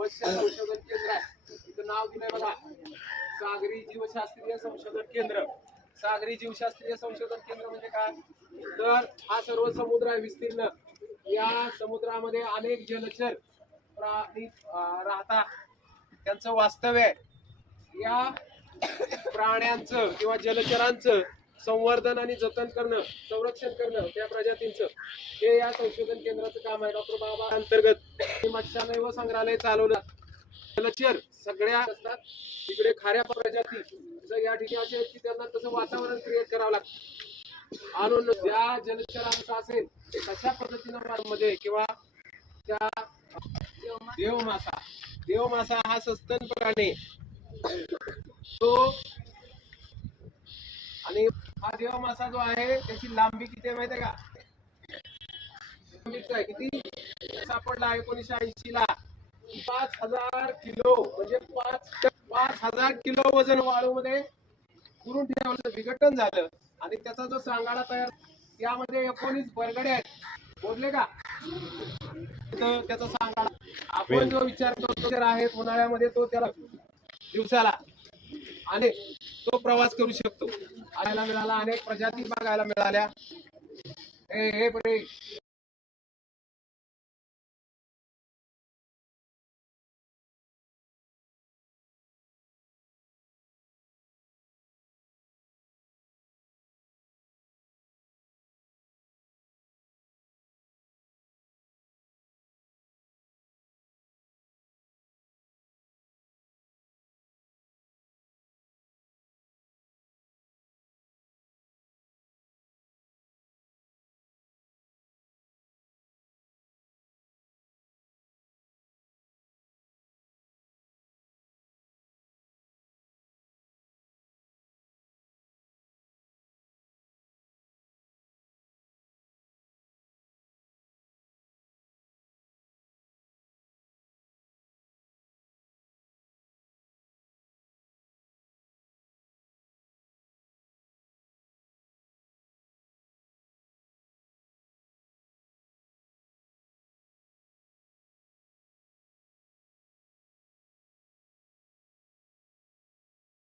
मत्स्य संशोधन केंद्र आहे, तिचं नाव दिलंय बघा सागरी जीवशास्त्रीय संशोधन केंद्र. सागरी जीवशास्त्रीय संशोधन केंद्र म्हणजे काय, तर हा सर्व समुद्र आहे विस्तीर्ण. या समुद्रामध्ये अनेक जलचर प्राणी राहतात, त्यांचं वास्तव्य आहे. या प्राण्यांचं किंवा जलचरांचं संवर्धन आणि जतन करणं, संरक्षण करणं त्या प्रजातींचं, हे या संशोधन केंद्राचं काम आहे. डॉक्टर बाबा अंतर्गत मत्स्यनैव संग्रहालय चालवलं. जलचर सगळ्या असतात तिकडे, खाऱ्या प्रजाती या ठिकाणी असे की त्यांना तसं वातावरण क्रिएट करावं लागतं. आणून ज्या जलचरांचं असेल तशा पद्धतीनं मध्ये किंवा त्या देवमासा, देवमासा हा सस्तन प्राणी तो, आणि हा देवमासा जो आहे त्याची लांबी किती आहे माहिती आहे का, किती सापडला 1980 ला 5000 किलो, म्हणजे 5000 किलो वजन वाळू मध्ये पुरून ठेवलं, विघटन झालं आणि त्याचा जो सांगाडा तयार, त्यामध्ये 19 बरगडे आहेत. बोलले का, त्याचा सांगाडा आपण जो विचार करतो आहे उन्हाळ्यामध्ये, तो त्याला दिवसाला आणि तो प्रवास करू शकतो. आयला मिळाला, अनेक प्रजाती बघायला मिळाल्या. हे